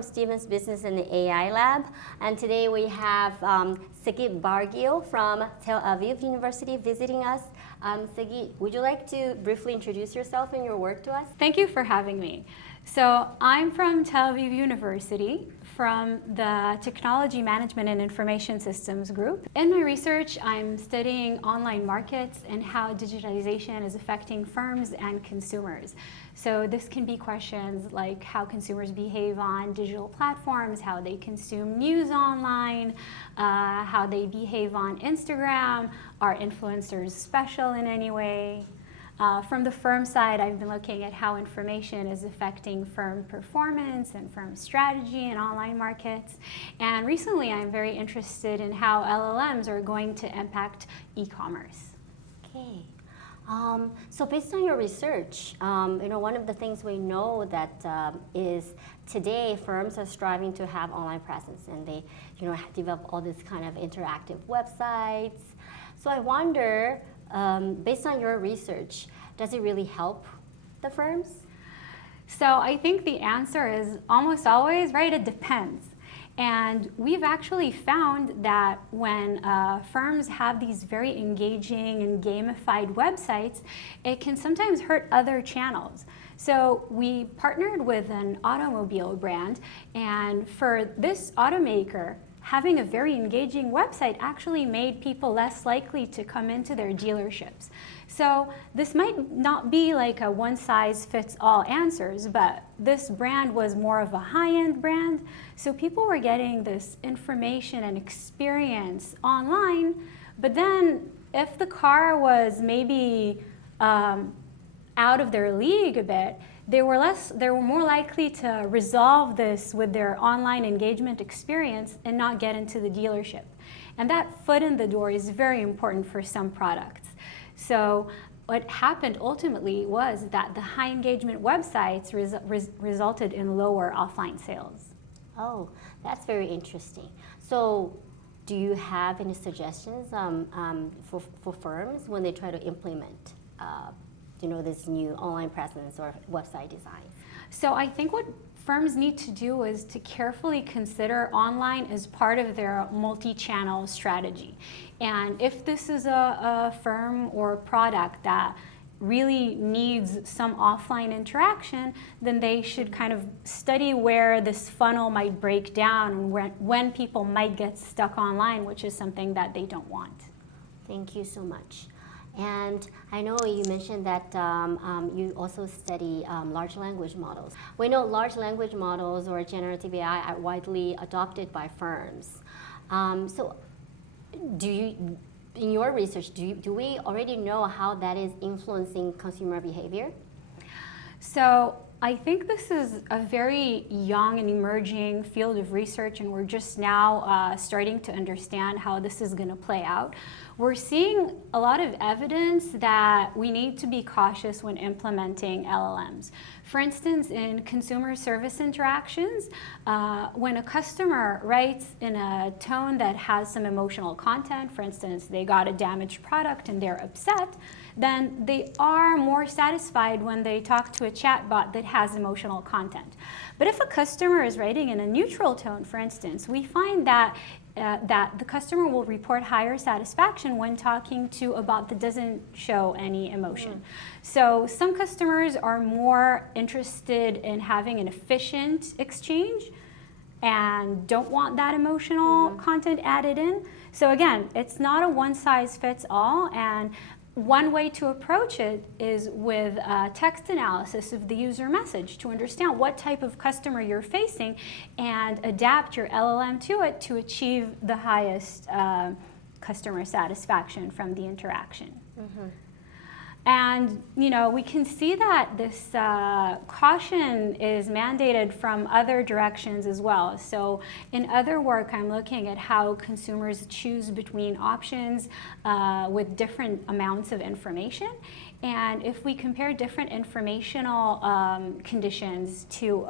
from Stevens Business and AI Lab, and today we have Sagit Bar-Gill from Tel Aviv University visiting us. Sagit, would you like to briefly introduce yourself and your work to us? Thank you for having me. So I'm from Tel Aviv University, from the Technology Management and Information Systems group. In my research, I'm studying online markets and how digitalization is affecting firms and consumers. So this can be questions like how consumers behave on digital platforms, how they consume news online, how they behave on Instagram, are influencers special in any way? From the firm side, I've been looking at how information is affecting firm performance and firm strategy in online markets. And recently, I'm very interested in how LLMs are going to impact e-commerce. Okay. So based on your research, one of the things we know that is today firms are striving to have online presence, and they, develop all this kind of interactive websites. So I wonder, based on your research, does it really help the firms? So I think the answer is almost always, right, it depends. And we've actually found that when firms have these very engaging and gamified websites, it can sometimes hurt other channels. So we partnered with an automobile brand, and for this automaker, having a very engaging website actually made people less likely to come into their dealerships. So this might not be like a one-size-fits-all answers, but this brand was more of a high-end brand. So people were getting this information and experience online, but then if the car was maybe out of their league a bit, they were more likely to resolve this with their online engagement experience and not get into the dealership. And that foot in the door is very important for some products. So what happened ultimately was that the high engagement websites resulted in lower offline sales. Oh, that's very interesting. So do you have any suggestions for firms when they try to implement this new online presence or website design? So I think what firms need to do is to carefully consider online as part of their multi-channel strategy. And if this is a firm or a product that really needs some offline interaction, then they should kind of study where this funnel might break down and when people might get stuck online, which is something that they don't want. Thank you so much. And I know you mentioned that you also study large language models. We know large language models or generative AI are widely adopted by firms. So in your research, do we already know how that is influencing consumer behavior? So I think this is a very young and emerging field of research, and we're just now starting to understand how this is going to play out. We're seeing a lot of evidence that we need to be cautious when implementing LLMs. For instance, in consumer service interactions, when a customer writes in a tone that has some emotional content, for instance, they got a damaged product and they're upset, then they are more satisfied when they talk to a chatbot that has emotional content. But if a customer is writing in a neutral tone, for instance, we find that the customer will report higher satisfaction when talking to a bot that doesn't show any emotion. So some customers are more interested in having an efficient exchange and don't want that emotional content added in. So again, it's not a one-size-fits-all, and one way to approach it is with text analysis of the user message to understand what type of customer you're facing and adapt your LLM to it to achieve the highest customer satisfaction from the interaction. And we can see that this caution is mandated from other directions as well. So in other work, I'm looking at how consumers choose between options with different amounts of information. And if we compare different informational conditions to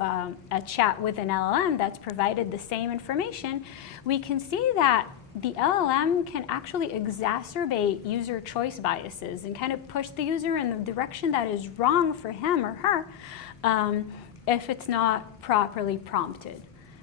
a chat with an LLM that's provided the same information, we can see that the LLM can actually exacerbate user choice biases and kind of push the user in the direction that is wrong for him or her if it's not properly prompted.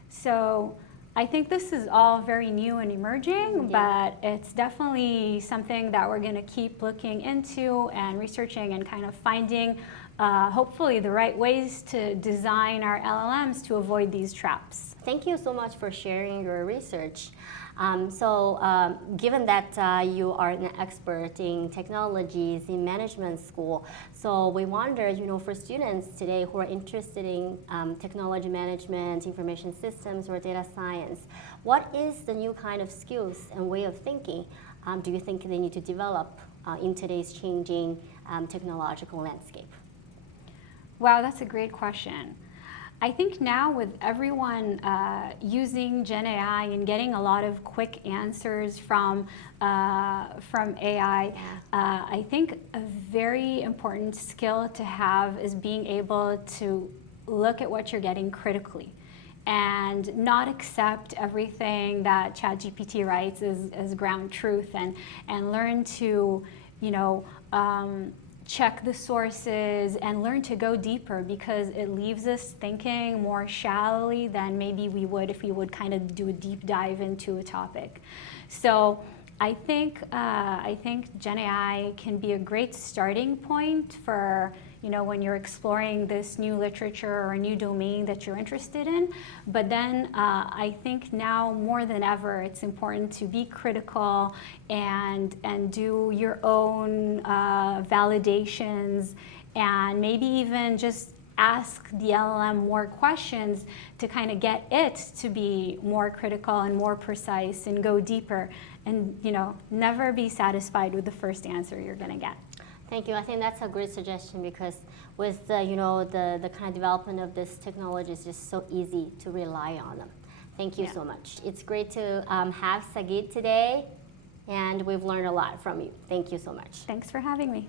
So I think this is all very new and emerging, but it's definitely something that we're going to keep looking into and researching and kind of finding hopefully the right ways to design our LLMs to avoid these traps. Thank you so much for sharing your research. Given that you are an expert in technologies in management school, so we wonder, for students today who are interested in technology management, information systems, or data science, what is the new kind of skills and way of thinking do you think they need to develop in today's changing technological landscape? Wow, that's a great question. I think now with everyone using Gen AI and getting a lot of quick answers from AI, I think a very important skill to have is being able to look at what you're getting critically and not accept everything that ChatGPT writes as ground truth, and learn to, check the sources and learn to go deeper, because it leaves us thinking more shallowly than maybe we would if we would kind of do a deep dive into a topic. So I think Gen AI can be a great starting point for when you're exploring this new literature or a new domain that you're interested in. But then I think now more than ever, it's important to be critical and do your own validations, and maybe even just ask the LLM more questions to kind of get it to be more critical and more precise and go deeper, and never be satisfied with the first answer you're going to get. Thank you. I think that's a great suggestion, because with the kind of development of this technology, it's just so easy to rely on them. Thank you so much. It's great to have Sagit today, and we've learned a lot from you. Thank you so much. Thanks for having me.